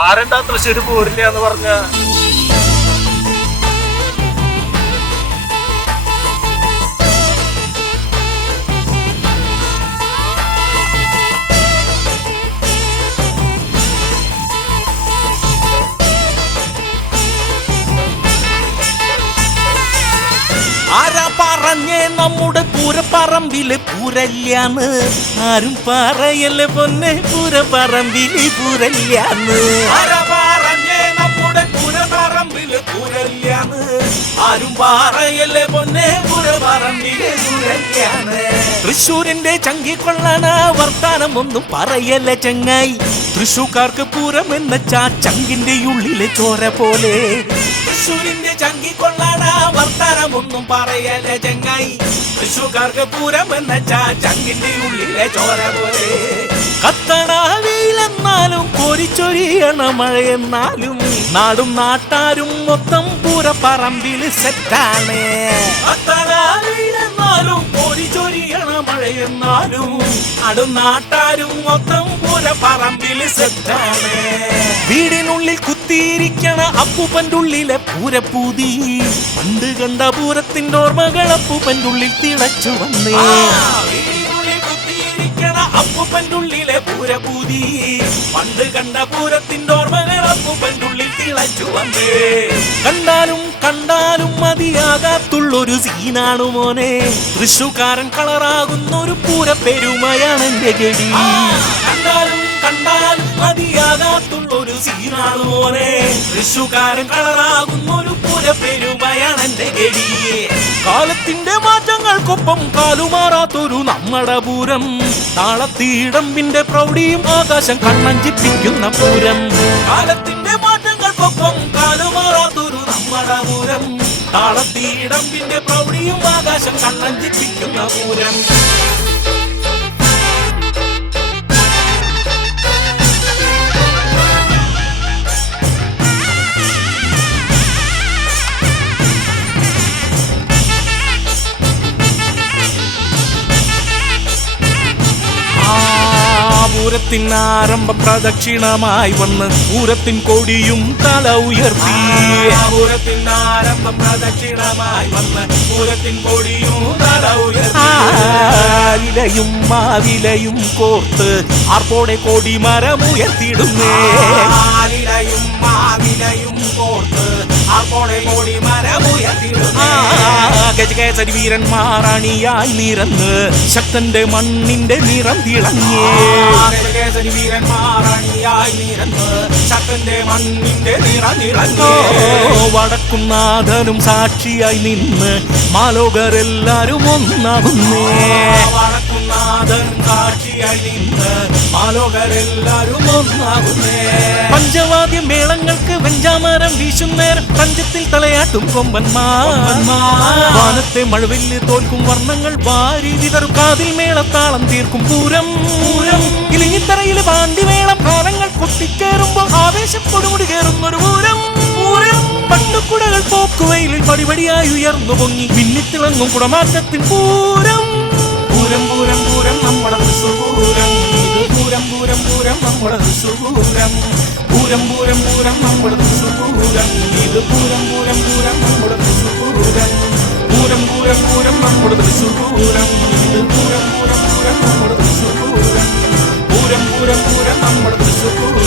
ആരെന്താ തൃശ്ശൂർ പോരില്ല എന്ന് പറഞ്ഞ? ആരാ പറഞ്ഞേ നമ്മുടെ പൂരപ്പറമ്പിൽ പൂരല്ലാന്ന് ആരും പറയല്ലേ പൊന്നെ പൂരപ്പറമ്പിൽ പൂരല്ലാന്ന് ആരാ ചങ്കി പറയല്ലേ പൊന്നെ തൃശ്ശൂരിന്റെ ചങ്കിക്കൊള്ളാന വർത്താനം ഒന്നും പറയല്ലേ ചങ്ങായി. തൃശ്ശൂക്കാർക്ക് പൂരം എന്ന ചാ ചങ്കിന്റെ ഉള്ളിലെ ചോര പോലെ. തൃശ്ശൂരിന്റെ ചങ്കി വർത്താനം വർത്തനമൊന്നും പറയല ചങ്ങായി. തൃശ്ശൂക്കാർക്ക് പൂരം എന്നച്ചാ ചങ്കിന്റെ ഉള്ളിലെ ചോര പോലെ. കത്തണാവിയിലെന്നാലും വെയിലെന്നാലും മഴ മഴയെന്നാലും നാടും നാട്ടാരും മൊത്തം പൂരപ്പറമ്പിൽ സെറ്റാണ്. കത്തണാവിയിലെന്നാലും വെയിലെന്നാലും മഴ മഴയെന്നാലും നാടും നാട്ടാരും മൊത്തം പൂരപ്പറമ്പിൽ സെറ്റാണ്. വീടിനുള്ളിൽ കുത്തിയിരിക്കണ അപ്പൂപ്പന്റെ ഉള്ളിലെ പൂരപ്പൂതി. പണ്ട് കണ്ട പൂരത്തിന്റെ ഓർമ്മകൾ അപ്പൂപ്പന്റെ ഉള്ളിൽ തിളച്ചു വന്നേ. വീടിനുള്ളിൽ കുത്തിയിരിക്കണ അപ്പൂപ്പന്റെ ഉള്ളിലെ പൂരപൂതി പണ്ട് കണ്ട പൂരത്തിന്റെ ഓർമ്മകൾ അപ്പൂപ്പന്റെ ഉള്ളിൽ തിളച്ചു വന്നേ. കണ്ടാലും കണ്ടാലും മതിയാകാത്തുള്ളൊരു സീനാണു മോനെ. തൃശൂക്കാരൻ ഒരു പൂരപ്പെരുമയാണ് എന്റെ ഗടി കണ്ടാലും കണ്ടാലും മതിയാകാത്തുള്ളൊരു സീനാണു മോനെ കളറാകുന്ന ഒരു എന്റെ ഗടിയെ കാലത്തിന്റെ മാറ്റങ്ങൾക്കൊപ്പം കാലുമാറാത്തൊരു നമ്മുടെ പൂരം. താളത്തീടമ്പിന്റെ പ്രൗഢിയും ആകാശം കണ്ണഞ്ചിപ്പിക്കുന്ന പൂരം. കാലത്തിന്റെ മാറ്റങ്ങൾക്കൊപ്പം കാലുമാറാത്തൊരു നമ്മുടെ പൂരം. താളത്തീടമ്പിന്റെ പ്രൗഢിയും ആകാശം കണ്ണഞ്ചിപ്പിക്കുന്ന പൂരം. പൂരത്തിൻ ആരംഭ പ്രദക്ഷിണമായി വന്ന് പൂരത്തിൻ കൊടിയും തല ഉയർത്തി. പൂരത്തിൻ ആരംഭ പ്രദക്ഷിണമായി വന്ന് പൂരത്തിൻ കൊടിയും തല ഉയർത്തി. ഇലയും മാവിലയും കോർത്ത് ആർപ്പോടെ കൊടി ഉയർത്തിയിടുന്നേ. ഇലയും മാവിലയും കൊടി മരമുയർത്തിടുന്നേ ഗജകേസരി വീരന്മാരണിയായി നിരന്ന് ശക്തന്റെ മണ്ണിന്റെ നിറം തിളങ്ങിയേ ഗജകേസരി വീരന്മാരണിയായി നിറന്ന് ശക്തന്റെ മണ്ണിന്റെ നിറം തിളങ്ങിയേ വടക്കുന്നാഥനും സാക്ഷിയായി നിന്ന് മാലോകരെല്ലാരും ഒന്നാകുന്നേ. ഒന്നാകുന്നേ. പഞ്ചവാദ്യ മേളങ്ങൾക്ക് വെഞ്ചാമരം വീശുന്നേർ പഞ്ചത്തിൽ തലയാട്ടും കൊമ്പന്മാർ. വാനത്തെ മഴവില്ല് തോൽക്കും വർണങ്ങൾ വാരി വിതറും. കാതിൽ മേളത്താളം തീർക്കും പൂരം. പൂരം. ഇലിങ്ങിത്തറയിൽ പാണ്ടിമേളം കാലങ്ങൾ കൊടുമുടി കയറുന്ന ഒരു പൂരം. പൂരം. പട്ടുകുടകൾ പോക്കുവയിലിൽ പടിപടിയായി ഉയർന്നു പൊങ്ങി മിന്നിത്തിളങ്ങും കുടമാറ്റത്തിൻ പൂരം. പൂരം പൂരം പൂരം നമ്മുടെ തൃശ്ശൂർ പൂരം ഇത് പൂരം പൂരം പൂരം നമ്മുടെ തൃശ്ശൂർ പൂരം പൂരം പൂരം നമ്മുടെ തൃശ്ശൂർ പൂരം ഇത് പൂരം പൂരം പൂരം നമ്മുടെ തൃശ്ശൂർ പൂരം പൂരം പൂരം നമ്മുടെ തൃശ്ശൂർ പൂരം ഇത് പൂരം പൂരം പൂരം നമ്മുടെ തൃശ്ശൂർ പൂരം പൂരം പൂരം നമ്മുടെ തൃശ്ശൂർ